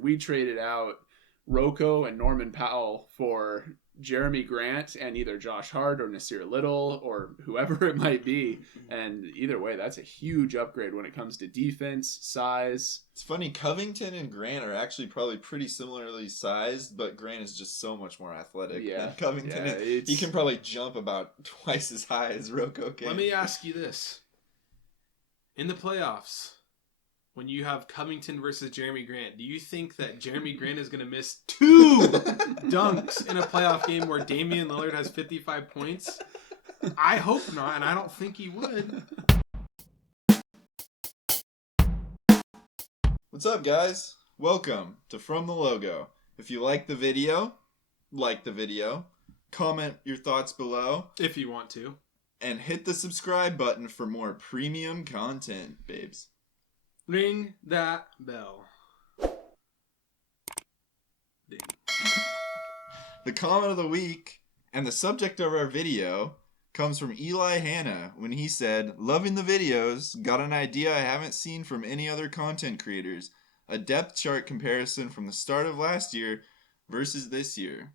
We traded out Rocco and Norman Powell for Jeremy Grant and either Josh Hart or Nasir Little or whoever it might be. And either way, that's a huge upgrade when it comes to defense, size. It's funny, Covington and Grant are actually probably pretty similarly sized, but Grant is just so much more athletic than Covington. Yeah, he can probably jump about twice as high as Rocco can. Let me ask you this. In the playoffs, when you have Covington versus Jeremy Grant, do you think that Jeremy Grant is going to miss 2 dunks in a playoff game where Damian Lillard has 55 points? I hope not, and I don't think he would. What's up, guys? Welcome to From the Logo. If you like the video, comment your thoughts below. If you want to. And hit the subscribe button for more premium content, babes. Ring that bell. Ding. The comment of the week and the subject of our video comes from Eli Hanna when he said, "Loving the videos, got an idea I haven't seen from any other content creators. A depth chart comparison from the start of last year versus this year."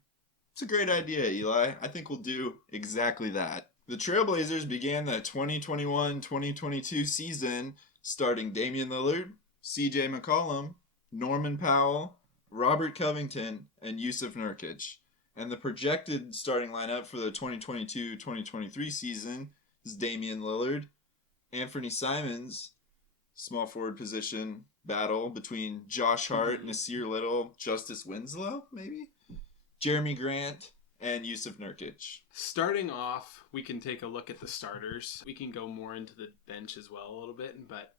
It's a great idea, Eli. I think we'll do exactly that. The Trailblazers began the 2021-2022 season starting Damian Lillard, CJ McCollum, Norman Powell, Robert Covington, and Yusuf Nurkic. And the projected starting lineup for the 2022-2023 season is Damian Lillard, Anthony Simons, small forward position battle between Josh Hart, Nasir Little, Justice Winslow, maybe? Jeremy Grant, and Yusuf Nurkic. Starting off, we can take a look at the starters. We can go more into the bench as well a little bit, but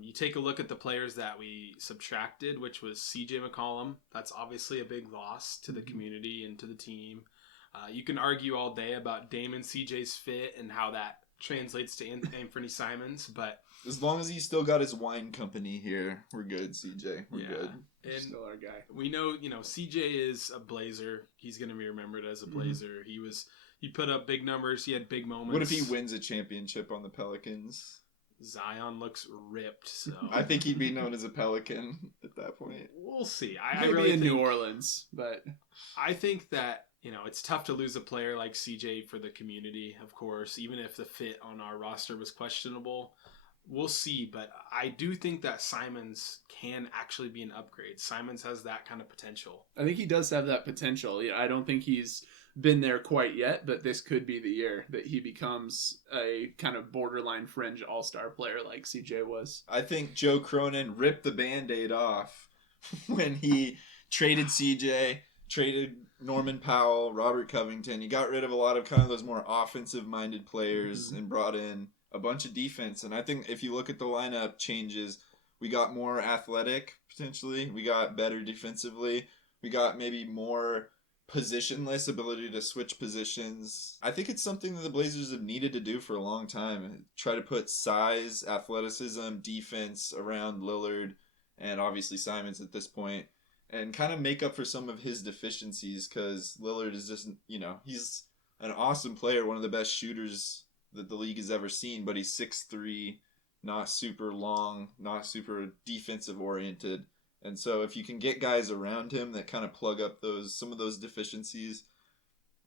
you take a look at the players that we subtracted, which was CJ McCollum. That's obviously a big loss to the community and to the team. You can argue all day about Dame and CJ's fit and how that translates to Anthony Simons, but as long as he's still got his wine company here, we're good, CJ. We're good. And still our guy. We know, CJ is a Blazer. He's going to be remembered as a Blazer. He put up big numbers. He had big moments. What if he wins a championship on the Pelicans? Zion looks ripped, so I think he'd be known as a Pelican at that point. We'll see. I really think New Orleans, but I think that it's tough to lose a player like CJ for the community, of course, even if the fit on our roster was questionable. We'll see, but I do think that Simons can actually be an upgrade. Simons has that kind of potential. I think he does have that potential. I don't think he's been there quite yet, but this could be the year that he becomes a kind of borderline fringe all-star player like CJ was. I think Joe Cronin ripped the Band-Aid off when he traded CJ, traded Norman Powell, Robert Covington. He got rid of a lot of kind of those more offensive-minded players and brought in a bunch of defense. And I think if you look at the lineup changes, we got more athletic, potentially. We got better defensively. We got maybe more positionless ability to switch positions. I think it's something that the Blazers have needed to do for a long time. Try to put size, athleticism, defense around Lillard and obviously Simons at this point, and kind of make up for some of his deficiencies, because Lillard is just, he's an awesome player, one of the best shooters that the league has ever seen, but he's 6'3", not super long, not super defensive oriented. And so if you can get guys around him that kind of plug up some of those deficiencies,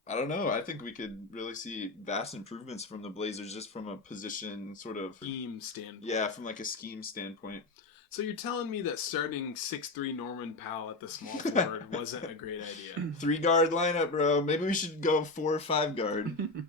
I don't know. I think we could really see vast improvements from the Blazers just from a position sort of scheme standpoint. Yeah, from like a scheme standpoint. So you're telling me that starting 6'3" Norman Powell at the small forward wasn't a great idea? 3-guard lineup, bro. Maybe we should go 4 or 5 guard.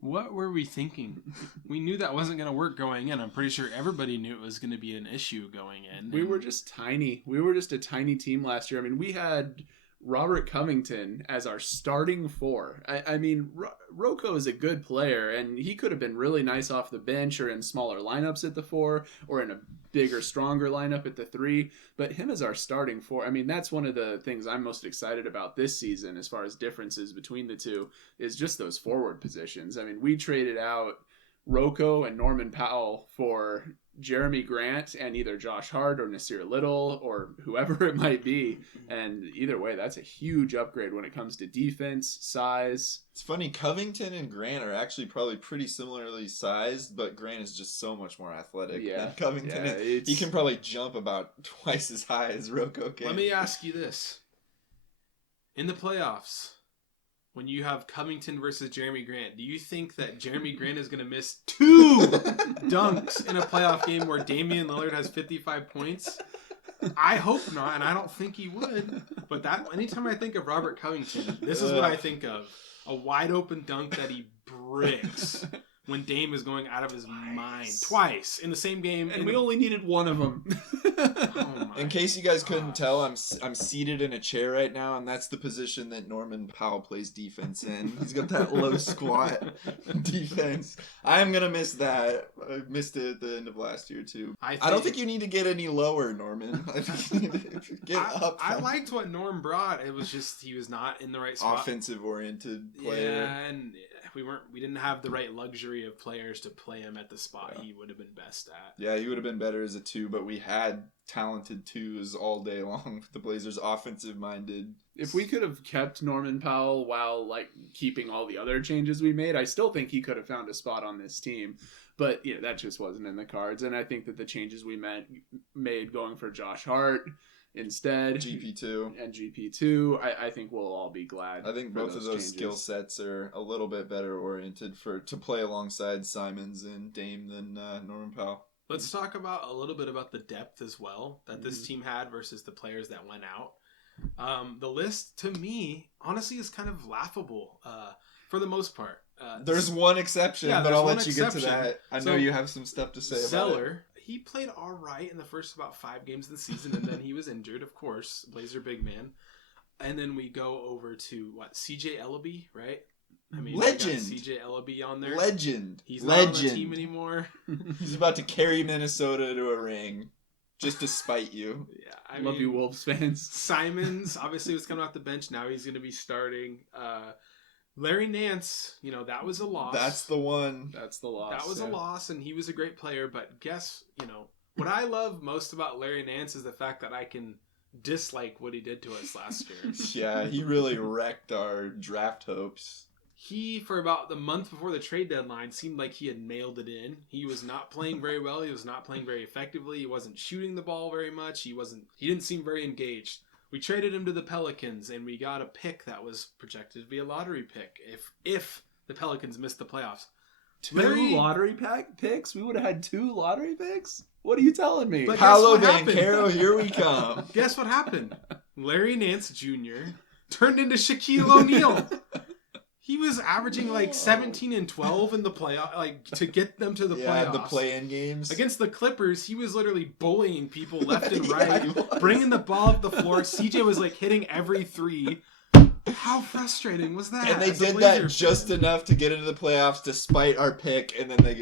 What were we thinking? We knew that wasn't going to work going in. I'm pretty sure everybody knew it was going to be an issue going in. We were just tiny. We were just a tiny team last year. I mean, we had Robert Covington as our starting 4. I mean, Rocco is a good player, and he could have been really nice off the bench or in smaller lineups at the 4 or in a bigger, stronger lineup at the 3. But him as our starting 4, I mean, that's one of the things I'm most excited about this season as far as differences between the two is just those forward positions. I mean, we traded out Rocco and Norman Powell for Jeremy Grant and either Josh Hart or Nasir Little or whoever it might be. And either way, that's a huge upgrade when it comes to defense, size. It's funny, Covington and Grant are actually probably pretty similarly sized, but Grant is just so much more athletic than Covington. Yeah, He can probably jump about twice as high as Rocco can. Let me ask you this. In the playoffs, when you have Covington versus Jeremy Grant, do you think that Jeremy Grant is going to miss 2 dunks in a playoff game where Damian Lillard has 55 points? I hope not, and I don't think he would. But that anytime I think of Robert Covington, this is what I think of. A wide open dunk that he bricks when Dame is going out of his mind. Twice in the same game. And we only needed one of them. In case you guys couldn't tell, I'm seated in a chair right now, and that's the position that Norman Powell plays defense in. He's got that low squat defense. I'm going to miss that. I missed it at the end of last year, too. I don't think you need to get any lower, Norman. I think you need to get up. I liked what Norm brought. It was just he was not in the right spot. Offensive-oriented player. Yeah, and we didn't have the right luxury of players to play him at the spot he would have been best at. Yeah, he would have been better as a 2, but we had talented 2s all day long. The Blazers offensive minded. If we could have kept Norman Powell while keeping all the other changes we made, I still think he could have found a spot on this team. But that just wasn't in the cards. And I think that the changes we made going for Josh Hart instead, GP2 and GP2, I think we'll all be glad. I think both of those skill sets are a little bit better oriented to play alongside Simons and Dame than Norman Powell. Let's talk a little bit about the depth as well that this team had versus the players that went out. The list, to me, honestly, is kind of laughable for the most part. There's one exception, but I'll let you get to that. I know you have some stuff to say about it. He played all right in the first about 5 games of the season, and then he was injured, of course. Blazer big man. And then we go over to, CJ Ellaby, right? I mean, legend. CJ Ellaby on there. Legend. He's not on the team anymore. He's about to carry Minnesota to a ring. Just to spite you. Yeah, I love you, Wolves fans. Simons obviously was coming off the bench. Now he's going to be starting. Larry Nance, that was a loss. That's the one. That's the loss. That was a loss, and he was a great player. But guess, what I love most about Larry Nance is the fact that I can dislike what he did to us last year. Yeah, he really wrecked our draft hopes. He, for about the month before the trade deadline, seemed like he had mailed it in. He was not playing very well. He was not playing very effectively. He wasn't shooting the ball very much. He didn't seem very engaged. We traded him to the Pelicans, and we got a pick that was projected to be a lottery pick if the Pelicans missed the playoffs. Lottery picks? We would have had 2 lottery picks? What are you telling me? Paolo Banchero, here we come. Guess what happened? Larry Nance Jr. turned into Shaquille O'Neal. He was averaging 17 and 12 in the playoff, to get them to the playoffs. The play-in games. Against the Clippers, he was literally bullying people left and right, bringing the ball up the floor. CJ was hitting every 3. How frustrating was that? And they did that just enough to get into the playoffs despite our pick, and then they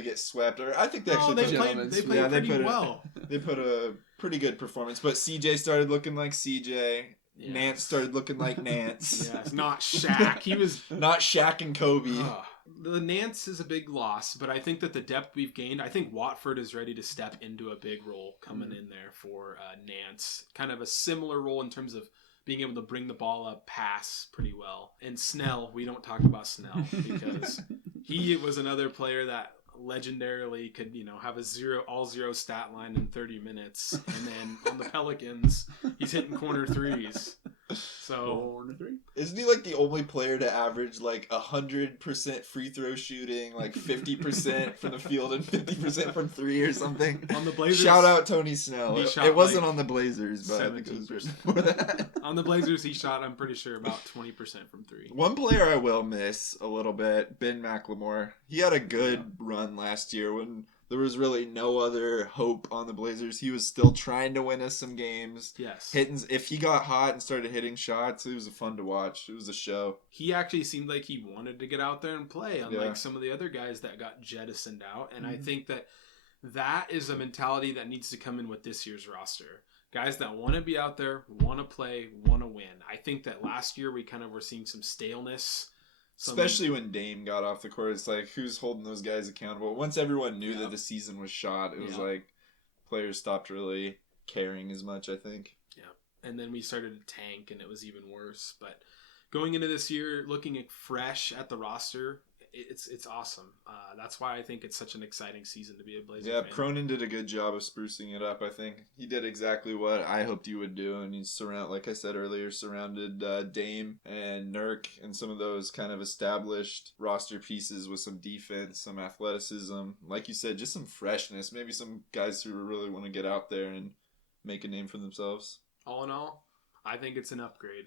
get swept? Or I think they actually played pretty well. They put a pretty good performance, but CJ started looking like CJ. Yeah. Nance started looking like Nance. Yes, not Shaq. He was not Shaq and Kobe. The Nance is a big loss, but I think that the depth we've gained, I think Watford is ready to step into a big role coming in there for Nance. Kind of a similar role in terms of being able to bring the ball up, pass pretty well. And Snell, we don't talk about Snell because he was another player that legendarily could have a all zero stat line in 30 minutes, and then on the Pelicans he's hitting corner threes. So isn't he the only player to average 100% free throw shooting, 50% from the field and 50% from 3 or something? On the Blazers, shout out Tony Snell. It wasn't on the Blazers, but 17%. I think it was before that. On the Blazers he shot, I'm pretty sure, about 20% from 3. One player I will miss a little bit, Ben McLemore. He had a good run last year when there was really no other hope on the Blazers. He was still trying to win us some games. Yes. If he got hot and started hitting shots, it was fun to watch. It was a show. He actually seemed like he wanted to get out there and play, unlike some of the other guys that got jettisoned out. And I think that is a mentality that needs to come in with this year's roster. Guys that want to be out there, want to play, want to win. I think that last year we kind of were seeing some staleness, Especially when Dame got off the court, it's like, who's holding those guys accountable? Once everyone knew that the season was shot, it was like players stopped really caring as much, I think. Yeah. And then we started to tank, and it was even worse. But going into this year, looking fresh at the roster, it's awesome. That's why I think it's such an exciting season to be a Blazer fan. Cronin did a good job of sprucing it up. I think he did exactly what I hoped he would do, and he's like I said earlier, surrounded Dame and Nurk and some of those kind of established roster pieces with some defense, some athleticism, like you said, just some freshness. Maybe some guys who really want to get out there and make a name for themselves. All in all, I think it's an upgrade.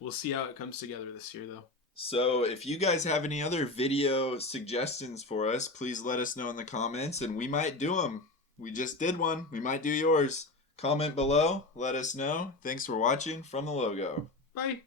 We'll see how it comes together this year, though. So if you guys have any other video suggestions for us, please let us know in the comments, and we might do them. We just did one. We might do yours. Comment below. Let us know. Thanks for watching from the logo. Bye.